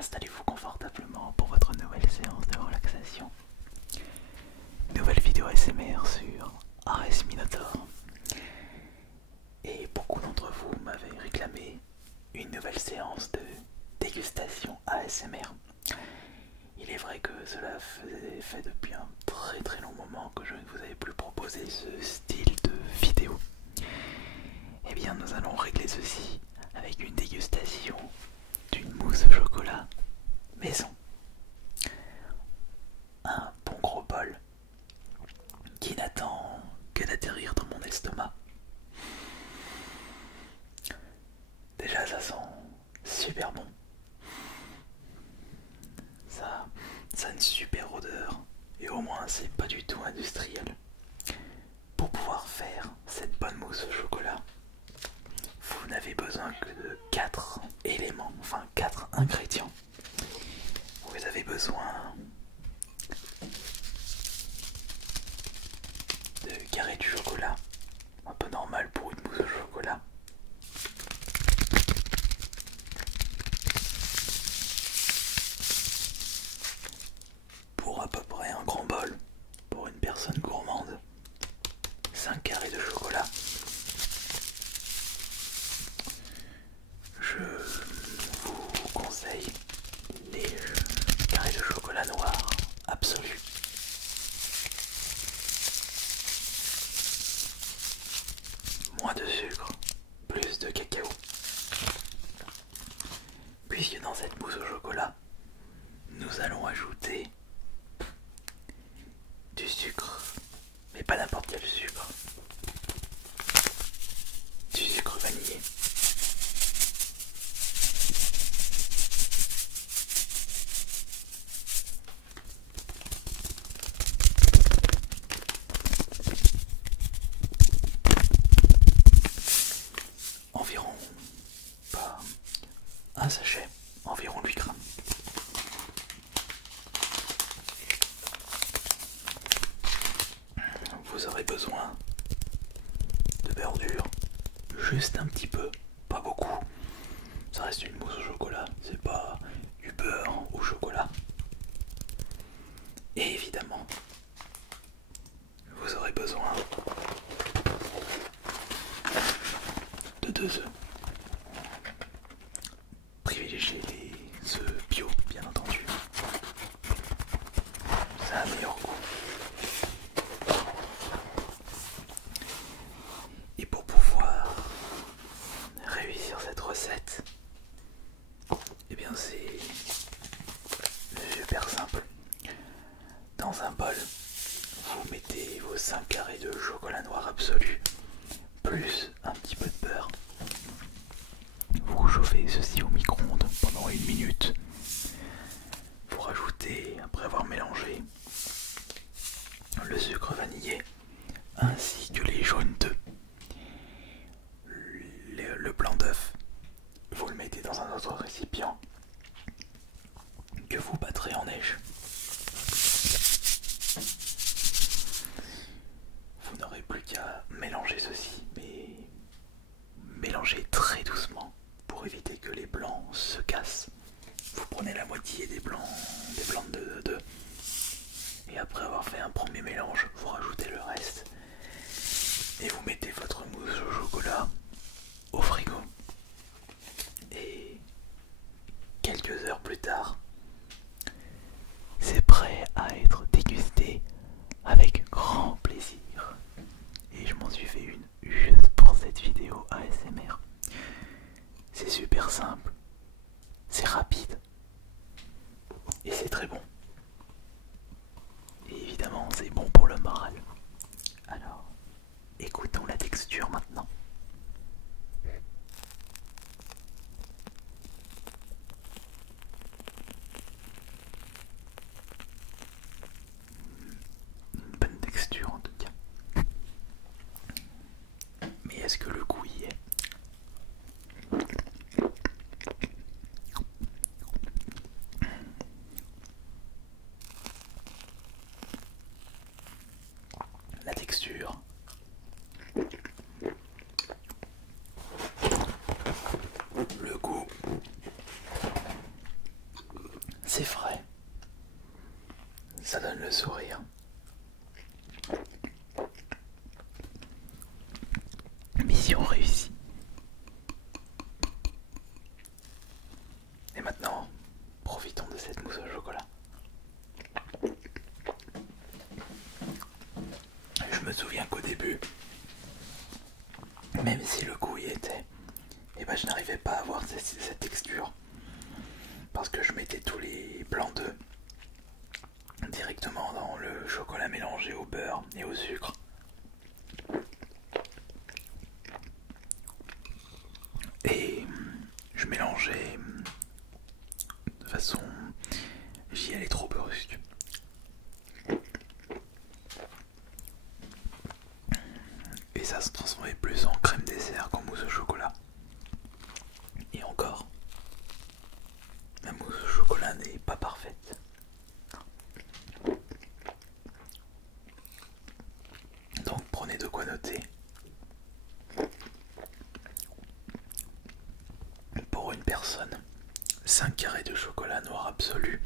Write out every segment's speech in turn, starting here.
installez-vous confortablement pour votre nouvelle séance de relaxation. Nouvelle vidéo ASMR sur Ares Minotaur. Et beaucoup d'entre vous m'avaient réclamé une nouvelle séance de dégustation ASMR. Il est vrai que cela faisait fait depuis un très long moment que je ne vous avais plus proposé ce style de vidéo. Eh bien nous allons régler ceci avec une dégustation d'une mousse au chocolat maison. Un bon gros bol qui n'attend que d'atterrir dans mon estomac. Déjà ça sent super bon. Ça a une super odeur et au moins c'est pas du tout industriel. Pour pouvoir faire cette bonne mousse au chocolat, vous n'avez besoin que de 4 éléments, enfin 4 ingrédients. Vous avez besoin de carré de chocolat, un peu normal pour une mousse au chocolat. Pour à peu près un grand bol, pour une personne gourmande, 5 carrés de chocolat. Je vous conseille les carrés de chocolat noir absolu. Moins de sucre, plus de cacao. Puisque dans cette mousse au chocolat, nous allons ajouter du sucre, mais pas n'importe quel sucre. Du sucre vanillé. Environ, pas un sachet, environ 8 grammes. Vous aurez besoin de beurre dur, juste un petit peu, pas beaucoup. Ça reste une mousse au chocolat, c'est pas du beurre au chocolat. Et évidemment, vous aurez besoin de 2 œufs. Privilégiez les œufs bio, bien entendu. Ça a un meilleur goût. Et pour pouvoir réussir cette recette, eh bien c'est super simple. Dans un bol, vous mettez vos 5 carrés de chocolat noir absolu, plus un petit peu de beurre. Vous chauffez ceci au micro-ondes pendant 1 minute. Vous rajoutez, après avoir mélangé, le sucre vanillé ainsi que les jaunes d'œufs. Le blanc d'œuf, vous le mettez dans un autre récipient que vous battrez en neige. Vous n'aurez plus qu'à mélanger ceci, mais mélangez très doucement pour éviter que les blancs se cassent. Vous prenez la moitié des blancs d'œufs et après avoir fait un premier mélange, vous rajoutez le reste et vous mettez votre mousse au chocolat au frigo. Et quelques heures plus tard, c'est prêt à être dégusté avec grand plaisir. Et je m'en suis fait une juste pour cette vidéo ASMR. C'est super simple, c'est rapide et c'est très bon. Et évidemment, c'est bon pour le moral. Alors, écoutons la texture maintenant. Une bonne texture en tout cas. Mais est-ce que le goût y est? La texture. Le goût. mission réussie. Et maintenant, profitons de cette mousse au chocolat. Je me souviens qu'au début, même si le goût y était, et ben je n'arrivais pas à avoir cette texture. Parce que je mettais tous les blancs d'œufs directement dans le chocolat mélangé au beurre et au sucre. Et je mélangeais de façon... J'y allais trop brusque. Et ça se transformait plus en crème dessert qu'en mousse au chocolat. Et encore, la mousse au chocolat n'est pas parfaite. Donc prenez de quoi noter. Pour une personne, 5 carrés de chocolat noir absolu.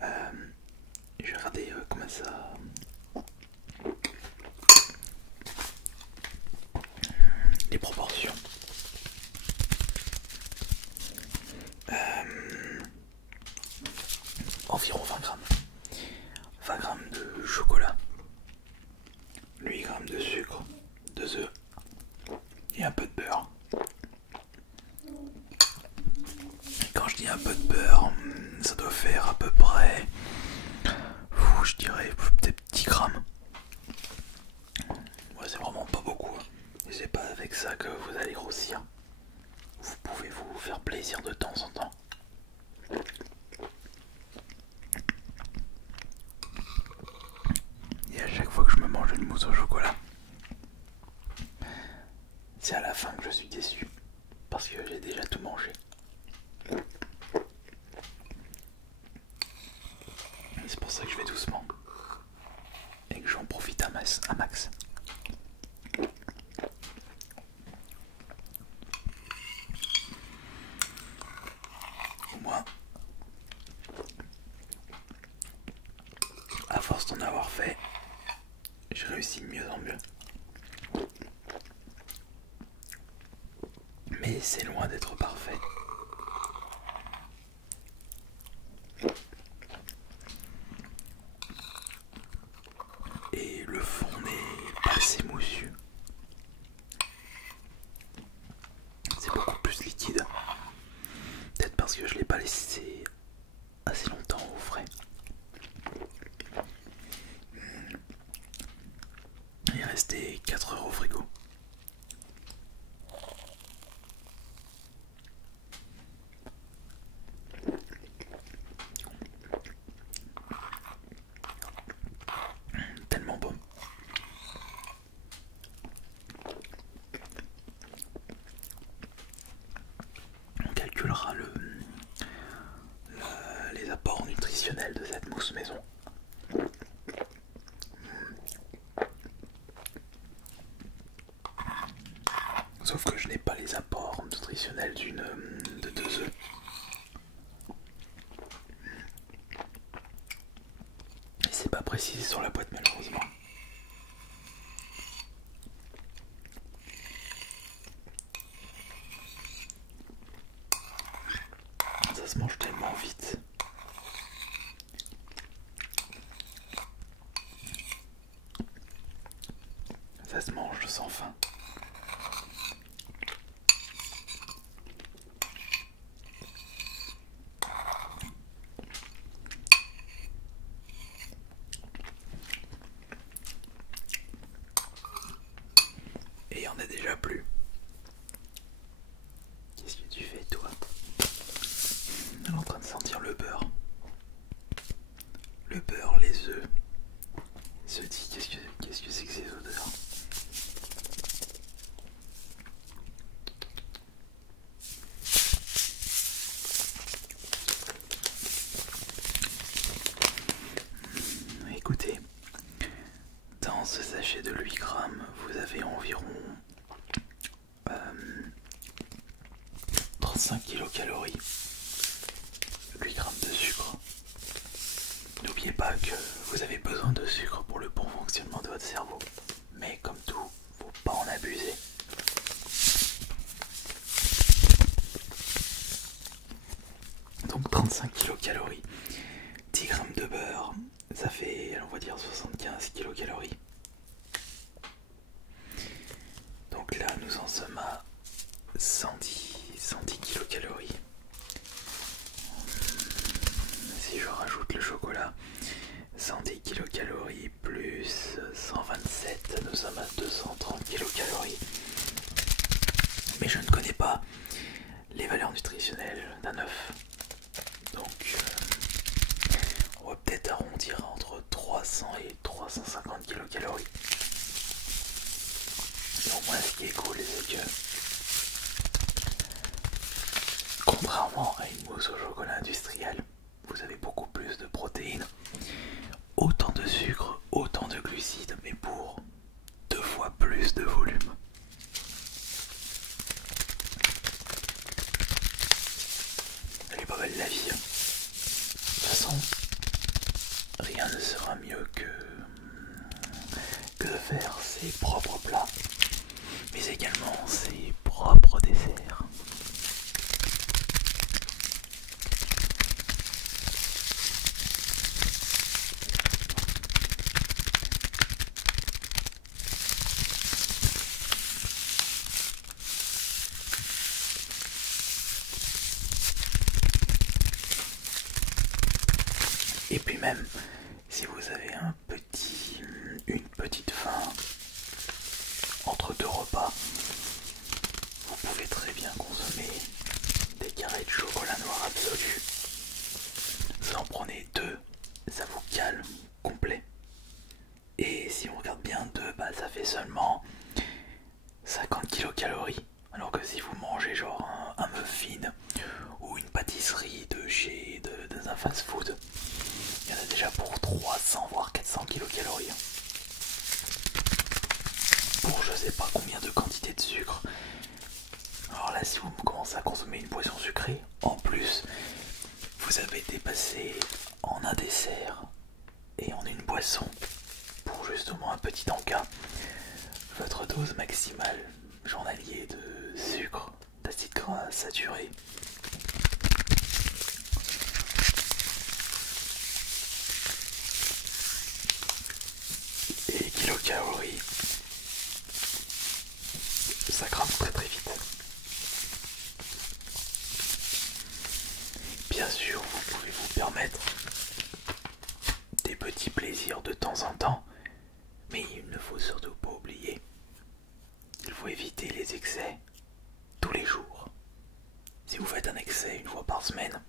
Je vais regarder comment ça... Les proportions. Environ 20 grammes. 20 grammes de chocolat. 8 grammes de sucre. 2 œufs. Et un peu de beurre. Quand je dis un peu de beurre, ça doit faire à peu près... je dirais peut-être 10 grammes. Ouais, c'est vraiment pas beaucoup. Et c'est pas avec ça que vous allez grossir. Vous pouvez vous faire plaisir de temps en temps. Et à chaque fois que je me mange une mousse au chocolat, c'est à la fin que je suis déçu. Parce que j'ai déjà tout mangé. C'est pour ça que je vais doucement. Et que j'en profite à max. Au moins, à force d'en avoir fait, j'ai réussi de mieux en mieux. Mais c'est loin d'être parfait. Et le fond n'est pas assez moussu. C'est beaucoup plus liquide. Peut-être parce que je ne l'ai pas laissé assez longtemps au frais. Il est resté 4 heures au frigo. Tellement bon. On calculera les apports nutritionnels de cette mousse maison. Sauf que je n'ai pas les apports nutritionnels de 2 œufs. Et c'est pas précisé sur la boîte malheureusement. Ça se mange tellement vite. Ça se mange sans faim. Et il y en a déjà plus. Qu'est-ce que tu fais toi? Elle est en train de sentir le beurre. Le beurre, les œufs. Se dit qu'est-ce que c'est que ces odeurs? Écoutez, dans ce sachet de 8 grammes, vous avez environ 35 kilocalories, 8 grammes de sucre. N'oubliez pas que vous avez besoin de sucre pour le bon fonctionnement de votre cerveau. Mais comme tout, faut pas en abuser. 45 kilocalories. 10 grammes de beurre, ça fait, on va dire, 75 kilocalories. Donc là, nous en sommes à 110 kilocalories. Si je rajoute le chocolat, 110 kilocalories plus 127, nous sommes à 230 kilocalories. Mais je ne connais pas les valeurs nutritionnelles d'un œuf. Donc on va peut-être arrondir entre 300 et 350 kilocalories. Et au moins ce qui est cool, c'est que contrairement à une mousse au chocolat industriel, vous avez beaucoup plus de protéines, autant de sucre, autant de glucides, mais pour 2 fois plus de volume. Elle est pas belle la vie. De toute façon, rien ne sera mieux que de faire ses propres plats, mais également ses propres desserts. Et puis même, si vous avez une petite faim entre 2 repas, vous pouvez très bien consommer des carrés de chocolat noir absolu. Vous en prenez 2, ça vous calme complet. Et si on regarde bien 2, ça fait seulement 50 kilocalories. Alors que si vous mangez genre un muffin ou une pâtisserie dans un fast food, il y en a déjà pour 300 voire 400 kilocalories. Pour je sais pas combien de quantité de sucre. Alors là, si vous commencez à consommer une boisson sucrée, en plus vous avez dépassé en un dessert et en une boisson pour justement un petit encas votre dose maximale journalier de sucre, d'acide gras saturé. Et kilocalories, ça crame très très vite. Bien sûr, vous pouvez vous permettre des petits plaisirs de temps en temps, mais il ne faut surtout pas oublier qu'il faut éviter les excès tous les jours. Si vous faites un excès une fois par semaine,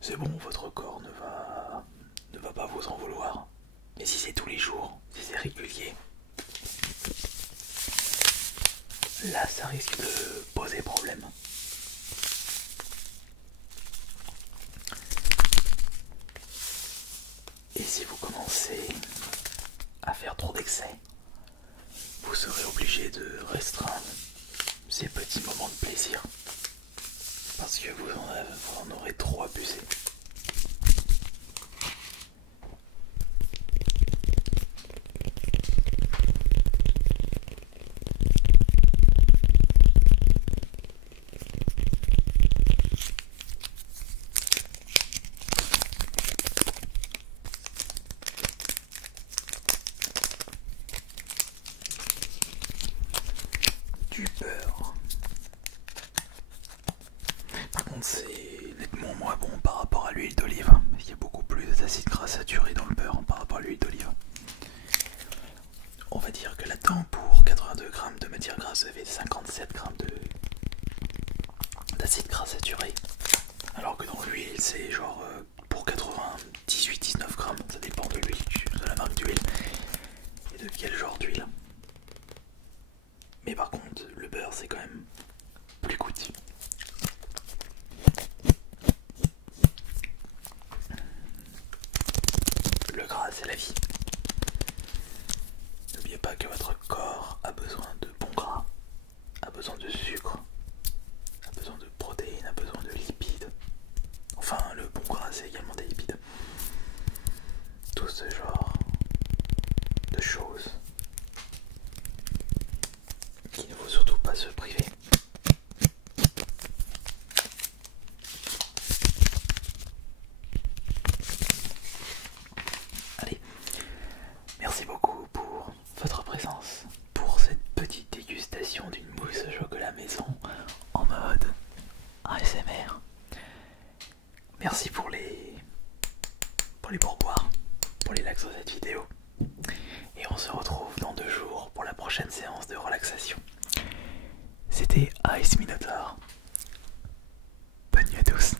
c'est bon, votre corps ne va pas vous en vouloir. Mais si c'est tous les jours, si c'est régulier, là ça risque de poser problème. Et si vous commencez à faire trop d'excès, vous serez obligé de restreindre ces petits moments de plaisir parce que vous en aurez trop abusé. Du beurre. Par contre, c'est nettement moins bon par rapport à l'huile d'olive. Il y a beaucoup plus d'acides gras saturés dans le beurre par rapport à l'huile d'olive. On va dire que là-dedans, pour 82 grammes de matière grasse, vous avez 57 grammes d'acide gras saturé. Alors que dans l'huile, c'est genre pour 98-19 grammes. Ça dépend de l'huile, de la marque d'huile et de quel genre d'huile. Mais par contre, le beurre, c'est quand même plus goûtu. Le gras, c'est la vie. N'oubliez pas que votre corps a besoin de bons gras, a besoin de sucre, a besoin de protéines, a besoin de lipides. Enfin, le bon gras, c'est également des lipides. Tout ce genre de choses qu'il ne faut surtout pas se priver. pour les likes sur cette vidéo. Et on se retrouve dans 2 jours pour la prochaine séance de relaxation. C'était Ice Minotaur. Bonne nuit à tous.